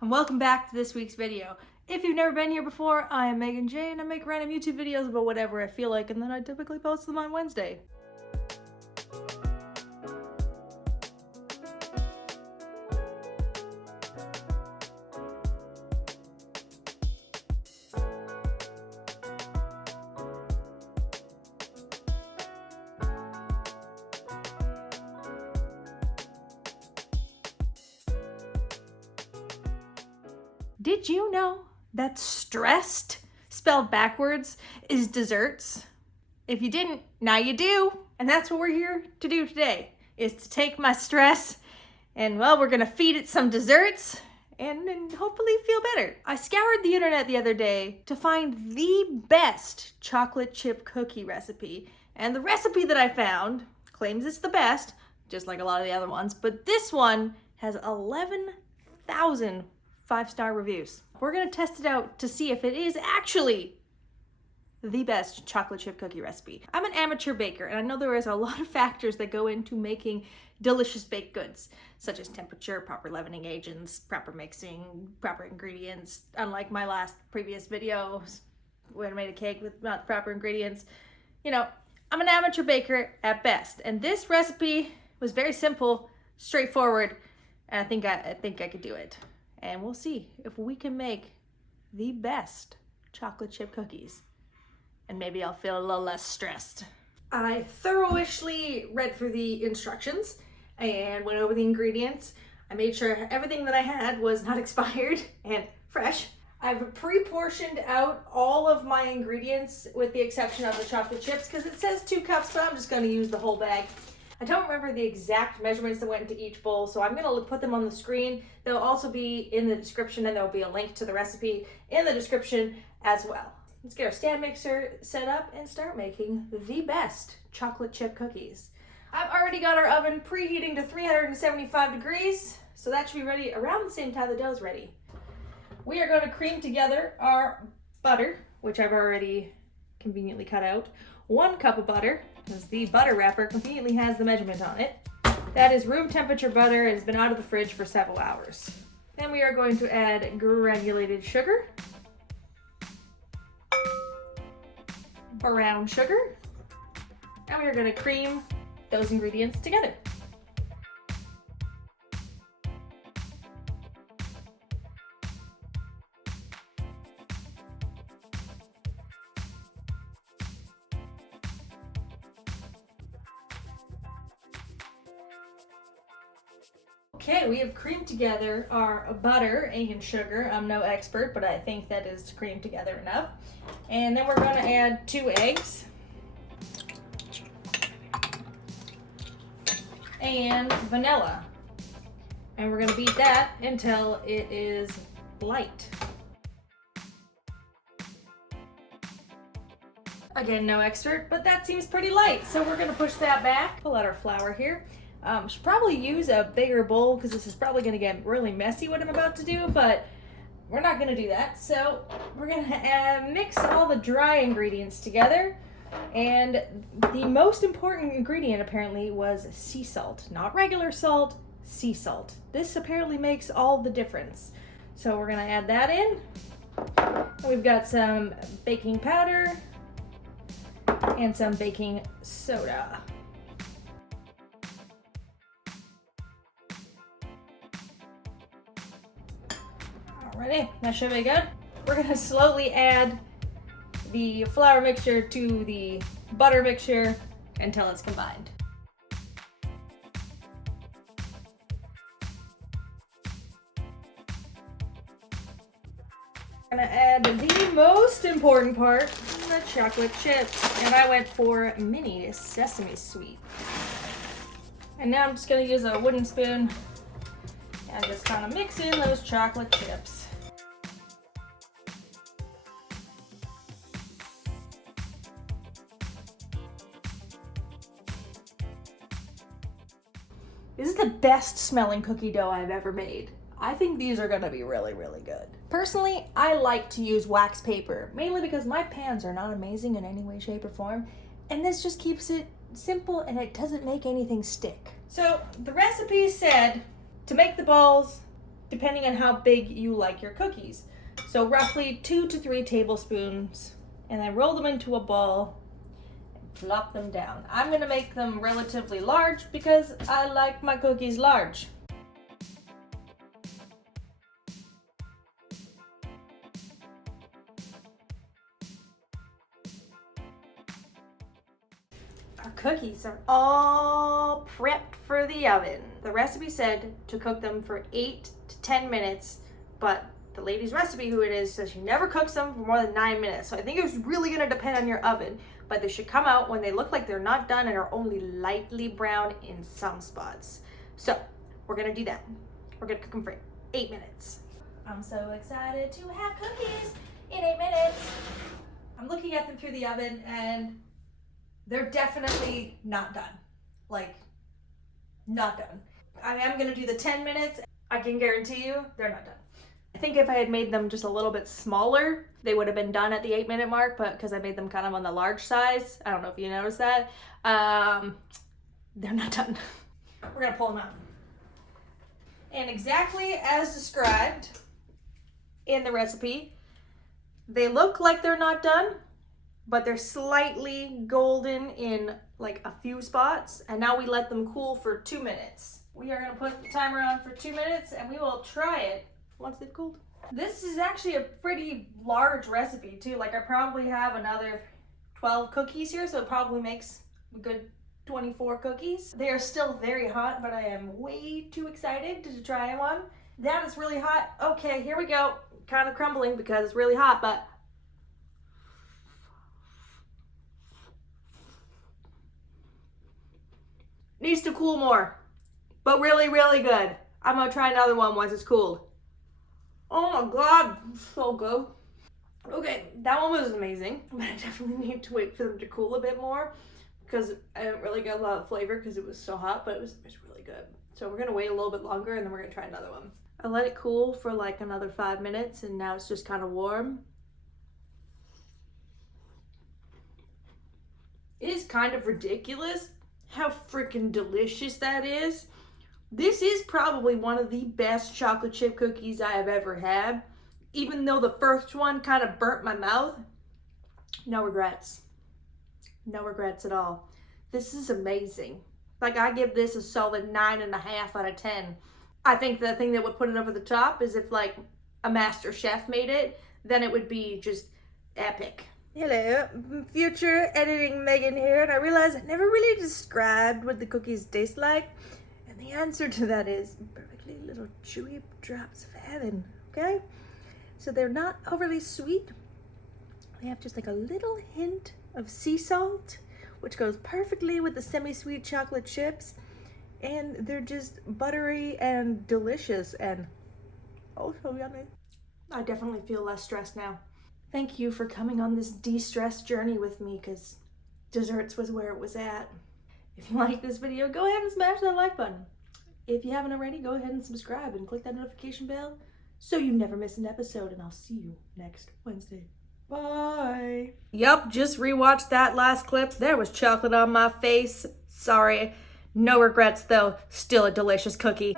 and welcome back to this week's video. If you've never been here before, I am Megan J, and I make random YouTube videos about whatever I feel like, and then I typically post them on Wednesday. Did you know that stressed, spelled backwards, is desserts? If you didn't, now you do. And that's what we're here to do today, is to take my stress and, well, we're gonna feed it some desserts and hopefully feel better. I scoured the internet the other day to find the best chocolate chip cookie recipe. And the recipe that I found claims it's the best, just like a lot of the other ones, but this one has 11,000 5-star reviews. We're gonna test it out to see if it is actually the best chocolate chip cookie recipe. I'm an amateur baker, and I know there is a lot of factors that go into making delicious baked goods, such as temperature, proper leavening agents, proper mixing, proper ingredients. Unlike my previous video when I made a cake with not proper ingredients. You know, I'm an amateur baker at best, and this recipe was very simple, straightforward, and I think I could do it. And we'll see if we can make the best chocolate chip cookies. And maybe I'll feel a little less stressed. I thoroughly read through the instructions and went over the ingredients. I made sure everything that I had was not expired and fresh. I've pre-portioned out all of my ingredients with the exception of the chocolate chips because it says 2 cups, but I'm just going to use the whole bag. I don't remember the exact measurements that went into each bowl, so I'm gonna put them on the screen. They'll also be in the description, and there'll be a link to the recipe in the description as well. Let's get our stand mixer set up and start making the best chocolate chip cookies. I've already got our oven preheating to 375 degrees, so that should be ready around the same time the dough's ready. We are going to cream together our butter, which I've already conveniently cut out. 1 cup of butter, because the butter wrapper conveniently has the measurement on it. That is room temperature butter. It has been out of the fridge for several hours. Then we are going to add granulated sugar, brown sugar, and we are going to cream those ingredients together. Okay, we have creamed together our butter and sugar. I'm no expert, but I think that is creamed together enough. And then we're going to add 2 eggs and vanilla. And we're going to beat that until it is light. Again, no expert, but that seems pretty light. So we're going to push that back. Pull out our flour here. Should probably use a bigger bowl because this is probably going to get really messy what I'm about to do, but we're not going to do that. So we're going to mix all the dry ingredients together, and the most important ingredient apparently was sea salt. Not regular salt, sea salt. This apparently makes all the difference. So we're going to add that in. We've got some baking powder and some baking soda. Alrighty, that should be good. We're gonna slowly add the flour mixture to the butter mixture until it's combined. I'm gonna add the most important part, the chocolate chips. And I went for mini sesame sweet. And now I'm just gonna use a wooden spoon and just kind of mix in those chocolate chips. This is the best smelling cookie dough I've ever made. I think these are gonna be really, really good. Personally, I like to use wax paper, mainly because my pans are not amazing in any way, shape, or form, and this just keeps it simple and it doesn't make anything stick. So the recipe said to make the balls depending on how big you like your cookies. So roughly 2 to 3 tablespoons, and then roll them into a ball and plop them down. I'm gonna make them relatively large because I like my cookies large. Our cookies are all prepped for the oven. The recipe said to cook them for 8 to 10 minutes, but the lady's recipe, who it is, says she never cooks them for more than 9 minutes. So I think it's really gonna depend on your oven, but they should come out when they look like they're not done and are only lightly brown in some spots. So we're gonna do that. We're gonna cook them for 8 minutes. I'm so excited to have cookies in 8 minutes. I'm looking at them through the oven and they're definitely not done. Like, not done. I am gonna do the 10 minutes. I can guarantee you they're not done. I think if I had made them just a little bit smaller, they would have been done at the 8 minute mark, but because I made them kind of on the large size, I don't know if you noticed that, they're not done. We're gonna pull them out. And exactly as described in the recipe, they look like they're not done, but they're slightly golden in like a few spots. And now we let them cool for 2 minutes. We are gonna put the timer on for 2 minutes and we will try it once they've cooled. This is actually a pretty large recipe too. Like I probably have another 12 cookies here, so it probably makes a good 24 cookies. They are still very hot, but I am way too excited to try one. That is really hot. Okay, here we go. Kind of crumbling because it's really hot, but needs to cool more, but really, really good. I'm gonna try another one once it's cooled. Oh my God, so good. Okay, that one was amazing, but I definitely need to wait for them to cool a bit more because I didn't really get a lot of flavor because it was so hot, but it was really good. So we're gonna wait a little bit longer and then we're gonna try another one. I let it cool for like another 5 minutes and now it's just kind of warm. It is kind of ridiculous how freaking delicious that is. This is probably one of the best chocolate chip cookies I have ever had. Even though the first one kind of burnt my mouth, no regrets. No regrets at all. This is amazing. Like I give this a solid 9.5 out of 10. I think the thing that would put it over the top is if like a master chef made it, then it would be just epic. Hello, future editing Megan here, and I realized I never really described what the cookies taste like. And the answer to that is perfectly little chewy drops of heaven, okay? So they're not overly sweet. They have just like a little hint of sea salt, which goes perfectly with the semi-sweet chocolate chips. And they're just buttery and delicious and oh so yummy. I definitely feel less stressed now. Thank you for coming on this de-stress journey with me because desserts was where it was at. If you like this video, go ahead and smash that like button. If you haven't already, go ahead and subscribe and click that notification bell so you never miss an episode, and I'll see you next Wednesday. Bye. Yup, just rewatched that last clip. There was chocolate on my face. Sorry. No regrets though. Still a delicious cookie.